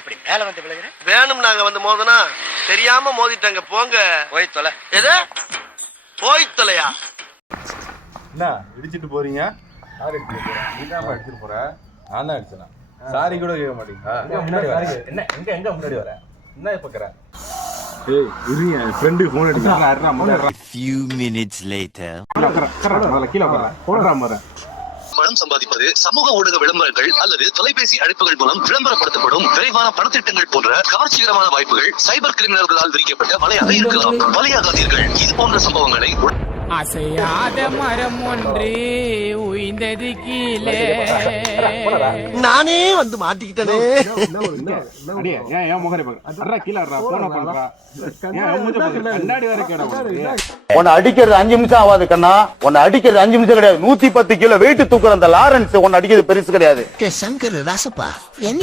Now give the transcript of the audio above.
இப்படி மேல வந்து விழுகிறேன்? வேணும் நாங்க வந்து மோதனா தெரியாம மோதிட்டாங்க போங்க. போய் தொலை. எது போய் தொலையா? என்ன இடிச்சிட்டு போறீங்க? யார் எடுத்துட்டு போற? நீ தான் எடுத்துட்டு போற. நான் தான் அடிச்சேன். சாரி கூட கேட்க மாட்டீங்க. முன்னாடி வர. என்ன எங்க முன்னாடி வர? என்ன பாக்குற? ஏய் இருங்க ஃப்ரெண்ட் ஃபோன் அடிச்சாங்க. அறறா மொதல்ல. Few minutes later. கீழ வர. போடுறா மர. பணம் சம்பாதிப்பது சமூக ஊடக விளம்பரங்கள் அல்லது தொலைபேசி அழைப்புகள் மூலம் விளம்பரப்படுத்தப்படும் விரைவான பணத்திட்டங்கள் போன்ற கவர்ச்சிகரமான வாய்ப்புகள் சைபர் கிரிமினல்களால் விரிக்கப்பட்ட வலையாக இருக்கலாம். வலையாகாதீர்கள். இது போன்ற சம்பவங்களை அசையாத மரம் ஒன்று உயிர்ந்தது கீழே. நானே வந்து மாட்டிக்கிட்டனே. அடியே ஏன் முகரை பாக்க. அறறா கீழ வர. போன பண்றா. ஏன் மூஞ்ச பாக்க. கண்ணாடி வர கேடா. உன்னை அடிக்கிறது 5 நிமிஷம் ஆகாது கண்ணா. உன்னை அடிக்கிறது 5 நிமிஷம் கிடையாது. 110 கிலோ வெயிட் தூக்குற அந்த லாரன்ஸ் உன்னை அடிக்கிறது பெருசு கிடையாது. சங்கர் ராசப்பா என்ன